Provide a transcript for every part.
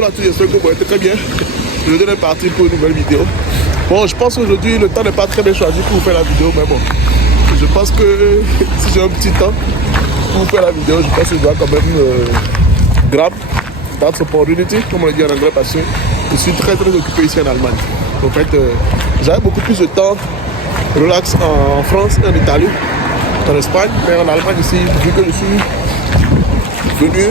bonjour à tous, j'espère que vous allez très bien. Aujourd'hui on est parti pour une nouvelle vidéo. Bon, je pense qu'aujourd'hui le temps n'est pas très bien choisi pour vous faire la vidéo, mais bon, je pense que si j'ai un petit temps pour vous faire la vidéo, je pense que je dois quand même grab that opportunity, comme on le dit en anglais, parce que je suis très occupé ici en Allemagne. En fait, j'avais beaucoup plus de temps relax en France et en Italie qu'en Espagne, mais en Allemagne ici, vu que je suis venu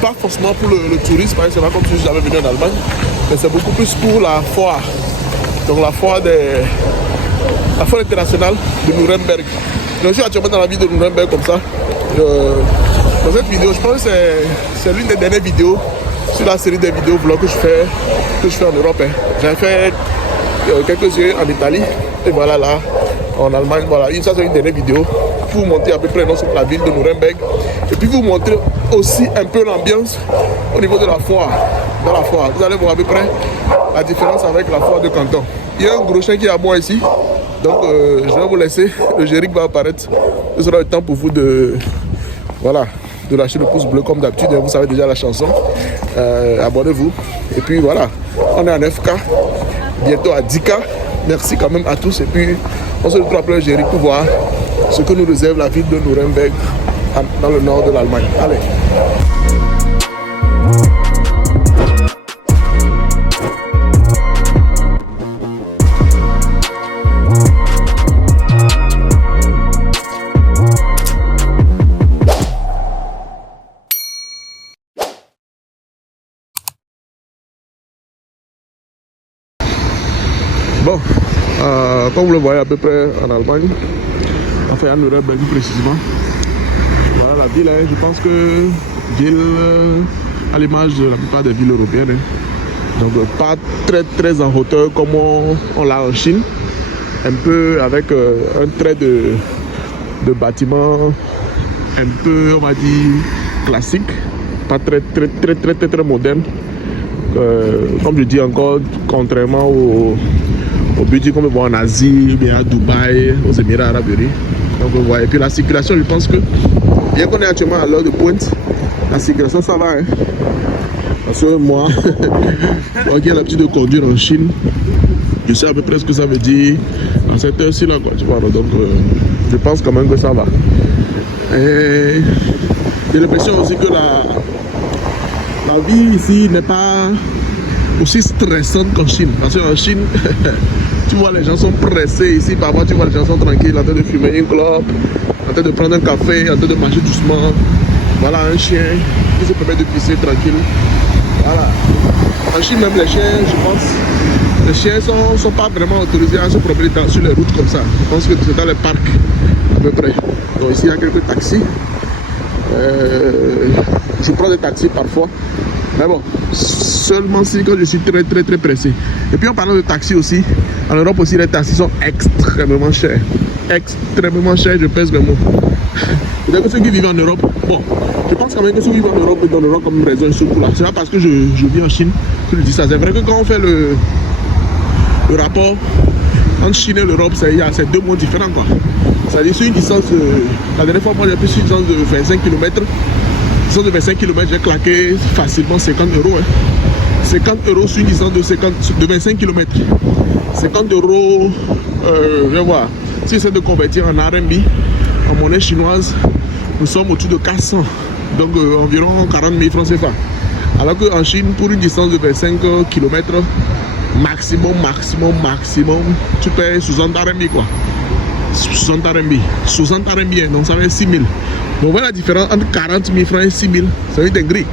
pas forcément pour le tourisme, hein, c'est pas comme si j'avais venu en Allemagne, mais c'est beaucoup plus pour la foire. Donc la foire internationale de Nuremberg. Donc, je suis actuellement dans la ville de Nuremberg comme ça. Dans cette vidéo, je pense que c'est l'une des dernières vidéos sur la série des vidéos vlogs que je fais en Europe. Hein. J'ai fait quelques-unes en Italie et voilà là en Allemagne. Voilà, ça c'est une dernière vidéo pour vous montrer à peu près sur la ville de Nuremberg et puis vous montrer aussi un peu l'ambiance au niveau de la foire. Dans la foire, vous allez voir à peu près la différence avec la foire de Canton. Il y a un gros chien qui est à moi ici, donc je vais vous laisser. Le générique va apparaître. Ce sera le temps pour vous de lâcher le pouce bleu comme d'habitude. Vous savez déjà la chanson. Abonnez-vous. Et puis voilà, on est à 9K, bientôt à 10K. Merci quand même à tous. Et puis on se retrouve après le générique pour voir ce que nous réserve la ville de Nuremberg dans le nord de l'Allemagne. Allez. Bon, comme vous le voyez à peu près en Allemagne, enfin à Nuremberg plus précisément, voilà la ville, hein, je pense que ville à l'image de la plupart des villes européennes, hein. Donc pas très en hauteur comme on l'a en Chine, un peu avec un trait de bâtiment un peu, on va dire, classique, pas très moderne, comme je dis encore, contrairement au budget qu'on peut voir en Asie, bien à Dubaï, aux Émirats Arabes Unis. Donc vous voyez. Et puis la circulation, je pense que, bien qu'on est actuellement à l'heure de pointe, la circulation ça va. Hein. Parce que moi, qui ai l'habitude de conduire en Chine, je sais à peu près ce que ça veut dire dans cette heure-ci là, quoi, tu vois. Donc je pense quand même que ça va. Et j'ai l'impression aussi que la vie ici n'est pas aussi stressante qu'en Chine. Parce qu'en Chine, tu vois, les gens sont pressés. Ici, parfois, tu vois, les gens sont tranquilles, en train de fumer une clope, en train de prendre un café, en train de marcher doucement. Voilà, un chien qui se permet de pisser tranquille. Voilà. En Chine, même les chiens, je pense, les chiens ne sont pas vraiment autorisés à se promener sur les routes comme ça. Je pense que c'est dans les parcs, à peu près. Donc ici, il y a quelques taxis. Je prends des taxis parfois. Mais bon, seulement si quand je suis très pressé. Et puis en parlant de taxi aussi, en Europe aussi les taxis sont extrêmement chers. Extrêmement chers, je pèse mes mots. Peut-être que ceux qui vivent en Europe, bon, je pense quand même que ceux qui vivent en Europe me donneront comme raison ce coup-là. C'est pas parce que je vis en Chine que je dis ça. C'est vrai que quand on fait le rapport entre Chine et l'Europe, c'est deux mondes différents, quoi. C'est-à-dire sur une distance, la dernière fois moi j'ai pris sur une distance de 25 km. De 25 km, j'ai claqué facilement 50 euros. Hein. 50 euros sur une distance de 25 km. 50 euros, je vais voir. Si j'essaie de convertir en RMB, en monnaie chinoise, nous sommes autour de 400. Donc environ 40 000 francs CFA. Alors qu'en Chine, pour une distance de 25 km, maximum, tu payes 60 RMB quoi. 60 RMB. 60 RMB, donc ça fait 6 000. Donc voilà la différence entre 40 000 francs et 6 000. C'est une dinguerie.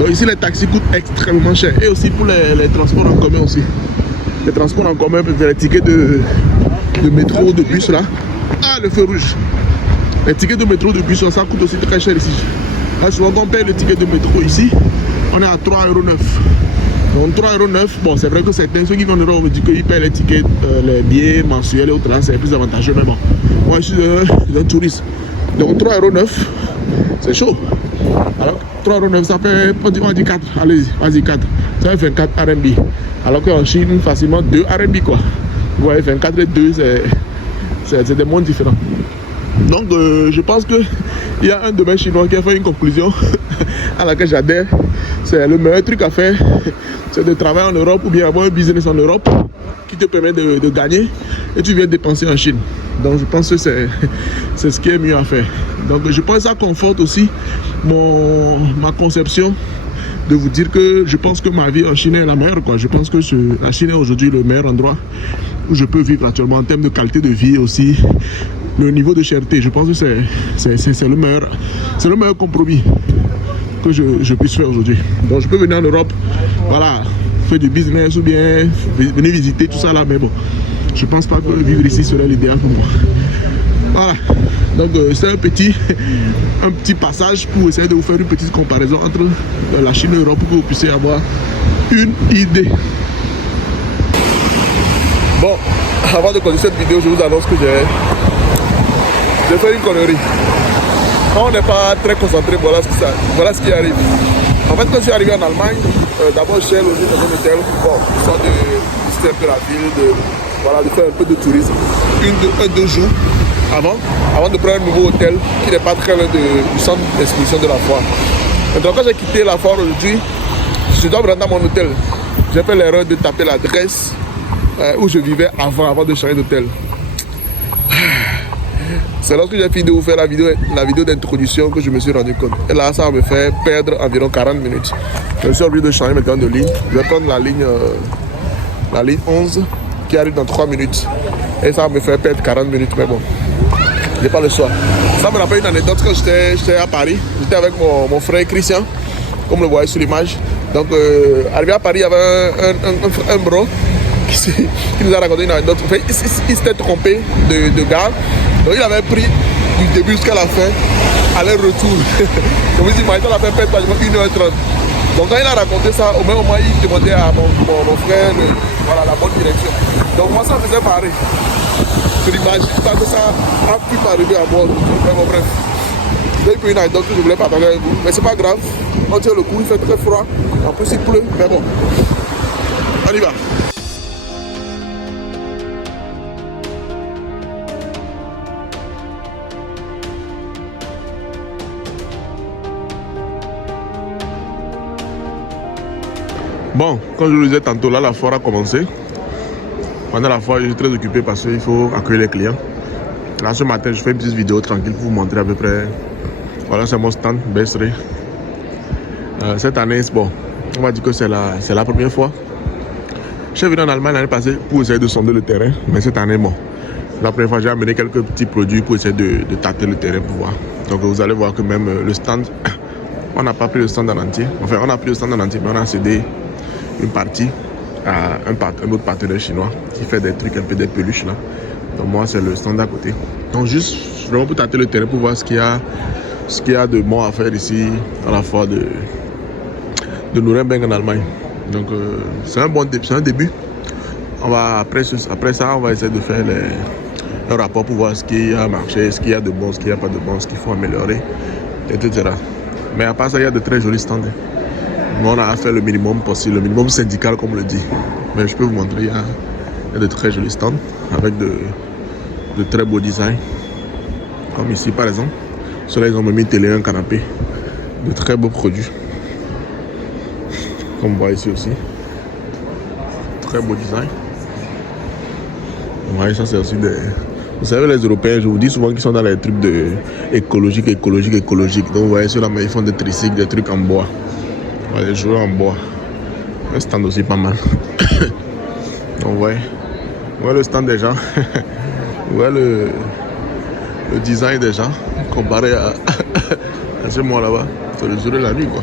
Donc ici les taxis coûtent extrêmement cher. Et aussi pour les transports en commun aussi. Les transports en commun, les tickets de métro, de bus là. Ah, le feu rouge. Les tickets de métro, de bus, ça coûte aussi très cher ici. Là, souvent quand on paye le ticket de métro ici, on est à 3,9 €. Donc 3,9 €, bon c'est vrai que certains, ceux qui vont en Europe me disent qu'ils payent les tickets, les billets mensuels et autres, là c'est plus avantageux, mais bon, moi je suis un touriste. Donc 3,9 €, c'est chaud. Alors 3,9 € ça fait, on dit 4, allez-y, vas-y 4, ça fait 24 RMB. Alors qu'en Chine, facilement 2 RMB quoi. Vous voyez, 24 et 2, c'est des mondes différents. Donc je pense qu'il y a un de mes Chinois qui a fait une conclusion à laquelle j'adhère. C'est le meilleur truc à faire, c'est de travailler en Europe ou bien avoir un business en Europe qui te permet de gagner et tu viens dépenser en Chine. Donc je pense que c'est ce qui est mieux à faire. Donc je pense que ça conforte aussi ma conception de vous dire que je pense que ma vie en Chine est la meilleure, quoi. Je pense que la Chine est aujourd'hui le meilleur endroit où je peux vivre actuellement en termes de qualité de vie aussi. Le niveau de cherté, je pense que c'est le meilleur compromis que je puisse faire aujourd'hui. Donc je peux venir en Europe, voilà, faire du business ou bien venir visiter tout ça là, mais bon, je pense pas que vivre ici serait l'idéal pour moi. Voilà, donc c'est un petit passage pour essayer de vous faire une petite comparaison entre la Chine et l'Europe pour que vous puissiez avoir une idée. Bon, avant de continuer cette vidéo, je vous annonce que j'ai fait une connerie. Quand on n'est pas très concentré, voilà ce qui arrive. En fait, quand je suis arrivé en Allemagne, d'abord je suis logé dans un hôtel, bon, histoire de visiter un peu la ville, de faire un peu de tourisme, deux jours avant de prendre un nouveau hôtel qui n'est pas très loin du centre d'exposition de la foire. Donc quand j'ai quitté la foire aujourd'hui, je dois me rendre à mon hôtel. J'ai fait l'erreur de taper l'adresse où je vivais avant de changer d'hôtel. C'est lorsque j'ai fini de vous faire la vidéo d'introduction que je me suis rendu compte. Et là, ça me fait perdre environ 40 minutes. Je suis obligé de changer maintenant de ligne. Je vais prendre la ligne 11 qui arrive dans 3 minutes. Et ça me fait perdre 40 minutes, mais bon, j'ai pas le choix. Ça me rappelle une anecdote quand j'étais à Paris. J'étais avec mon frère Christian, comme vous le voyez sur l'image. Donc, arrivé à Paris, il y avait un bro qui nous a raconté une anecdote. En fait, il s'était trompé de gare. Donc il avait pris du début jusqu'à la fin, aller-retour. Donc il dit, il a fait perdre 1h30. Donc quand il a raconté ça, au même moment, il demandait à mon frère la bonne direction. Donc moi, ça me faisait marrer. Je n'imagine pas que ça a pu m'arriver à moi. Bref, c'est une anecdote que je voulais partager avec vous. Mais c'est pas grave, on tient le coup, il fait très froid. En plus, il pleut, mais bon, on y va. Bon, comme je le disais tantôt, là, la foire a commencé. Pendant la foire, je suis très occupé parce qu'il faut accueillir les clients. Là, ce matin, je fais une petite vidéo tranquille pour vous montrer à peu près. Voilà, c'est mon stand, Besseray. Cette année, bon, on va dire que c'est la première fois. Je suis venu en Allemagne l'année passée pour essayer de sonder le terrain. Mais cette année, bon, la première fois, j'ai amené quelques petits produits pour essayer de tâter le terrain pour voir. Donc, vous allez voir que même le stand, on n'a pas pris le stand en entier. Enfin, on a pris le stand en entier, mais on a cédé une partie à un autre partenaire chinois qui fait des trucs un peu des peluches là. Donc moi c'est le stand d'à côté. Donc juste vraiment pour tâter le terrain pour voir ce qu'il y a de bon à faire ici à la foire de Nuremberg en Allemagne. Donc c'est un début. Après ça on va essayer de faire un rapport pour voir ce qui a marché, ce qu'il y a de bon, ce qu'il n'y a pas de bon, ce qu'il faut améliorer, etc. Mais à part ça il y a de très jolis stands. On a fait le minimum possible, le minimum syndical comme on le dit. Mais je peux vous montrer, il y a de très jolis stands avec de très beaux designs. Comme ici par exemple. Ceux-là ils ont mis une télé, un canapé. De très beaux produits. Comme vous voyez ici aussi. Très beau design. Vous voyez ça c'est aussi des... Vous savez les Européens, je vous dis souvent qu'ils sont dans les trucs de écologique. Donc vous voyez ceux-là, mais ils font des tricycles, des trucs en bois. Les joueurs en bois. Un stand aussi pas mal. Donc ouais. Ouais le stand des gens. Ouais le design des gens. Comparé à ce mois là-bas. C'est le jour et la nuit quoi.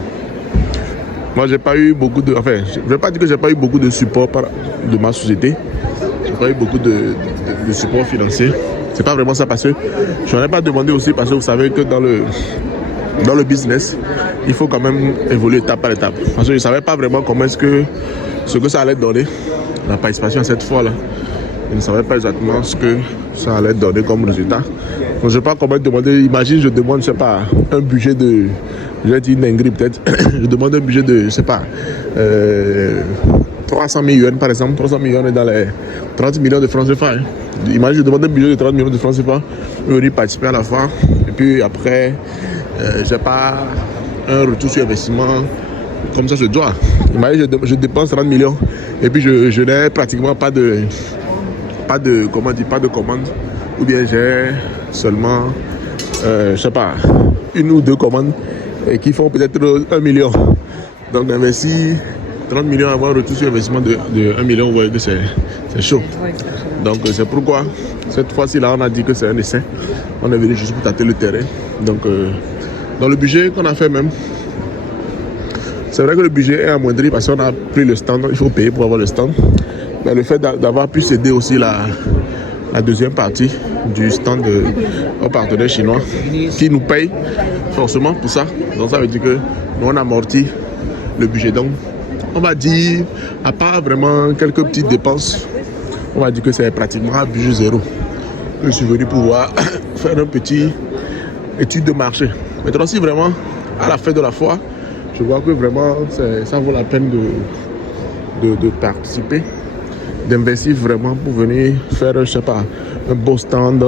Moi j'ai pas eu beaucoup de. Enfin, je vais pas dire que j'ai pas eu beaucoup de support de ma société. J'ai pas eu beaucoup de support financier. C'est pas vraiment ça parce que je n'en ai pas demandé aussi parce que vous savez que dans le business, il faut quand même évoluer étape par étape. Parce que je ne savais pas vraiment comment ce que ça allait donner, la participation à cette fois-là. Je ne savais pas exactement ce que ça allait donner comme résultat. Donc, je ne sais pas comment demander. Imagine, je demande, je ne sais pas, un budget de... Je vais dire une dinguerie peut-être. Je demande un budget de, je ne sais pas, 300 000 yuan par exemple. 300 000 yuan est dans les 30 millions de francs CFA. Hein. Imagine, je demande un budget de 30 millions de francs CFA pour venir participer à la foire. Et puis après, j'ai pas un retour sur investissement comme ça se doit. Imagine, je dépense 30 millions et puis je n'ai pratiquement pas de commande. Ou bien j'ai seulement, je sais pas, une ou deux commandes qui font peut-être 1 million. Donc investir 30 millions, avoir un retour sur investissement de 1 million, vous voyez que c'est chaud. Donc c'est pourquoi cette fois-ci là on a dit que c'est un essai. On est venu juste pour tâter le terrain. Donc dans le budget qu'on a fait même, c'est vrai que le budget est amoindri parce qu'on a pris le stand, il faut payer pour avoir le stand. Mais le fait d'avoir pu céder aussi la deuxième partie du stand aux partenaires chinois qui nous payent forcément pour ça. Donc ça veut dire que nous on amortit le budget. Donc on va dire, à part vraiment quelques petites dépenses, on va dire que c'est pratiquement un budget zéro. Je suis venu pouvoir faire un petit étude de marché. Maintenant si vraiment à la fin de la foire, je vois que vraiment ça vaut la peine de participer, d'investir vraiment pour venir faire, je sais pas, un beau stand,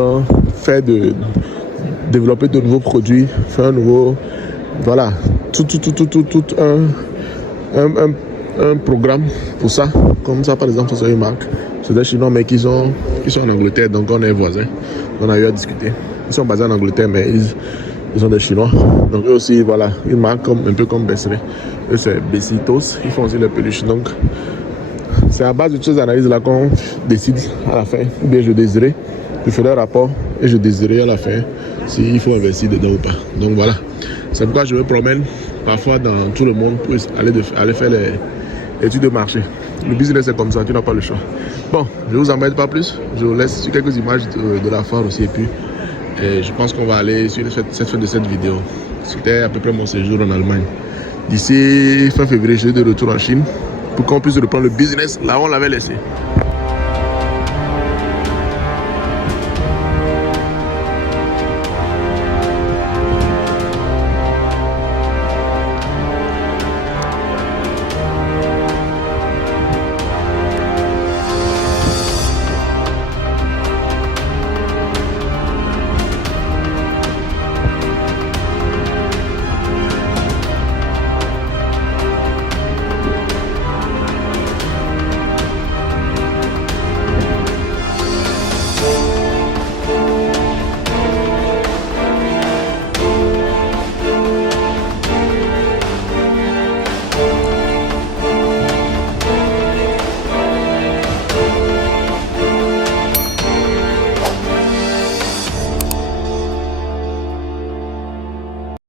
développer de nouveaux produits, faire un nouveau, voilà, tout un programme pour ça. Comme ça, par exemple, ça c'est une marque. C'est des Chinois, mais qui sont en Angleterre, donc on est voisins. On a eu à discuter. Ils sont basés en Angleterre, mais ils sont des Chinois. Donc eux aussi, voilà, une marque un peu comme Besseray. Eux, c'est Bessitos. Ils font aussi les peluches. Donc, c'est à base de toutes ces analyses-là qu'on décide à la fin. Ou bien je désirais, je ferai un rapport et je désirais à la fin s'il faut investir dedans ou pas. Donc voilà. C'est pourquoi je me promène parfois dans tout le monde pour aller faire les études de marché. Le business est comme ça, tu n'as pas le choix. Bon, je ne vous embête pas plus. Je vous laisse sur quelques images de la foire aussi. Et puis, je pense qu'on va aller sur cette fin de cette vidéo. C'était à peu près mon séjour en Allemagne. D'ici fin février, je suis de retour en Chine pour qu'on puisse reprendre le business là où on l'avait laissé.